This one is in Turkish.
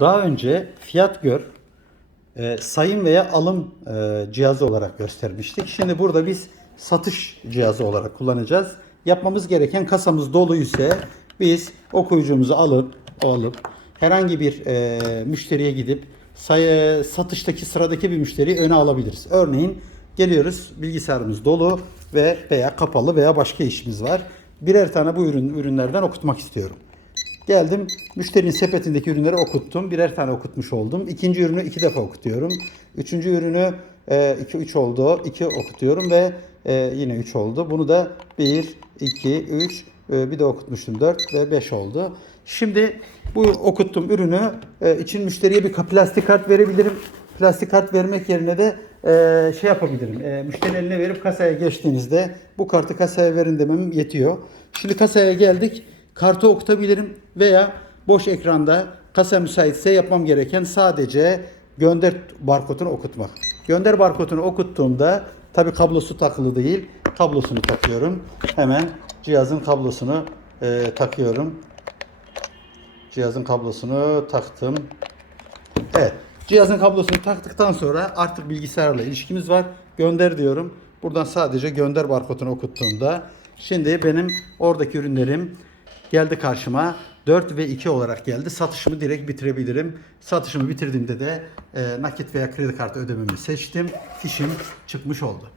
Daha önce fiyat gör, e, sayım veya alım e, cihazı olarak göstermiştik. Şimdi burada biz satış cihazı olarak kullanacağız. Yapmamız gereken kasamız dolu ise biz okuyucumuzu alıp alıp herhangi bir e, müşteriye gidip sayı, satıştaki sıradaki bir müşteriyi öne alabiliriz. Örneğin geliyoruz bilgisayarımız dolu ve veya kapalı veya başka işimiz var. Birer tane bu ürün ürünlerden okutmak istiyorum. Geldim müşterinin sepetindeki ürünleri okuttum. Birer tane okutmuş oldum. İkinci ürünü iki defa okutuyorum. Üçüncü ürünü 2 3 oldu. 2 okutuyorum ve e, yine 3 oldu. Bunu da 1 2 3 bir de okutmuştum 4 ve 5 oldu. Şimdi bu okuttuğum ürünü e, için müşteriye bir plastik kart verebilirim. Plastik kart vermek yerine de e, şey yapabilirim. E, müşterinin eline verip kasaya geçtiğinizde bu kartı kasaya verin demem yetiyor. Şimdi kasaya geldik. Kartı okutabilirim veya boş ekranda kasa müsaitse yapmam gereken sadece gönder barkodunu okutmak. Gönder barkodunu okuttuğumda tabi kablosu takılı değil. Kablosunu takıyorum. Hemen cihazın kablosunu e, takıyorum. Cihazın kablosunu taktım. Evet. Cihazın kablosunu taktıktan sonra artık bilgisayarla ilişkimiz var. Gönder diyorum. Buradan sadece gönder barkodunu okuttuğumda şimdi benim oradaki ürünlerim geldi karşıma. 4 ve 2 olarak geldi. Satışımı direkt bitirebilirim. Satışımı bitirdiğimde de e, nakit veya kredi kartı ödememi seçtim. Fişim çıkmış oldu.